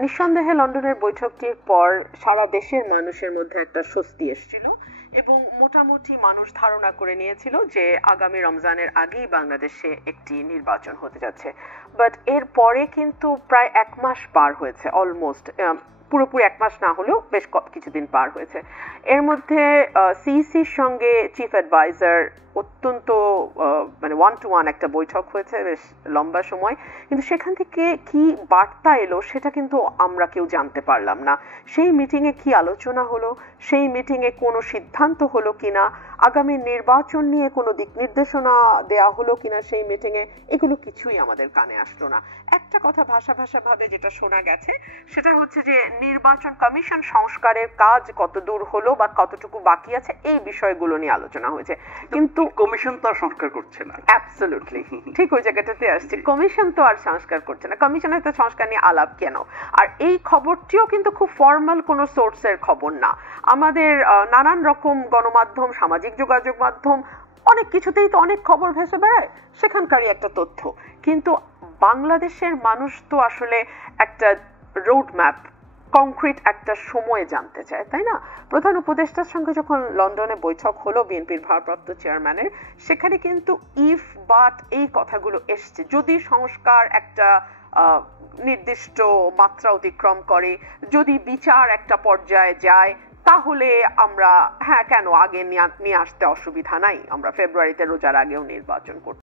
নিঃসন্দেহে লন্ডনের বৈঠকটির পর সারা দেশের মানুষের মধ্যে একটা স্বস্তি এসেছিল এবং মোটামুটি মানুষ ধারণা করে নিয়েছিল যে আগামী রমজানের আগেই বাংলাদেশে একটি নির্বাচন হতে যাচ্ছে। বাট এর পরে কিন্তু প্রায় 1 মাস পার হয়েছে, অলমোস্ট পুরোপুরি 1 মাস না হলেও বেশ কিছুদিন পার হয়েছে। এর মধ্যে সিইসির সঙ্গে চিফ অ্যাডভাইজার অত্যন্ত মানে 1-to-1 একটা বৈঠক হয়েছে বেশ লম্বা সময়, কিন্তু সেখান থেকে কি বার্তা এলো সেটা কিন্তু আমরা কেউ জানতে পারলাম না। সেই মিটিংয়ে কি আলোচনা হলো, সেই মিটিংয়ে কোনো সিদ্ধান্ত হলো কিনা, আগামী নির্বাচন নিয়ে কোনো দিক নির্দেশনা দেয়া হলো কিনা সেই মিটিংয়ে, এগুলো কিছুই আমাদের কানে আসলো না। একটা কথা ভাষা ভাবে যেটা শোনা গেছে সেটা হচ্ছে যে নির্বাচন কমিশন সংস্কারের কাজ কত দূর হলো বা কতটুকু বাকি আছে এই বিষয়গুলো নিয়ে আলোচনা হয়েছে, কিন্তু কমিশন তো আর সংস্কার করছে না। অ্যাবসলিউটলি ঠিক ওই জায়গাটাতে আসছে, কমিশন তো আর সংস্কার করছে না, কমিশনের তো সংস্কার নিয়ে আলাপ কেন? আর এই খবরটিও কিন্তু খুব ফর্মাল কোনো সোর্সের খবর না। আমাদের নানান রকম গণমাধ্যম, সামাজিক যোগাযোগ মাধ্যম, অনেক কিছুতেই তো অনেক খবর ভেসে বেড়ায়, সেখানকারই একটা তথ্য। কিন্তু বাংলাদেশের মানুষ তো আসলে একটা রোড ম্যাপ, কংক্রিট একটা সময় জানতে চায়, তাই না? প্রধান উপদেষ্টার সঙ্গে যখন লন্ডনে বৈঠক হলো বিএনপির ভারপ্রাপ্ত চেয়ারম্যানের, সেখানে কিন্তু ইফ বাট এই কথাগুলো এসছে, যদি সংস্কার একটা নির্দিষ্ট মাত্রা অতিক্রম করে, যদি বিচার একটা পর্যায়ে যায়, তাহলে আমরা হ্যাঁ কেন আগে নিয়ে আসতে অসুবিধা নাই, আমরা ফেব্রুয়ারিতে রোজার আগেও নির্বাচন করতে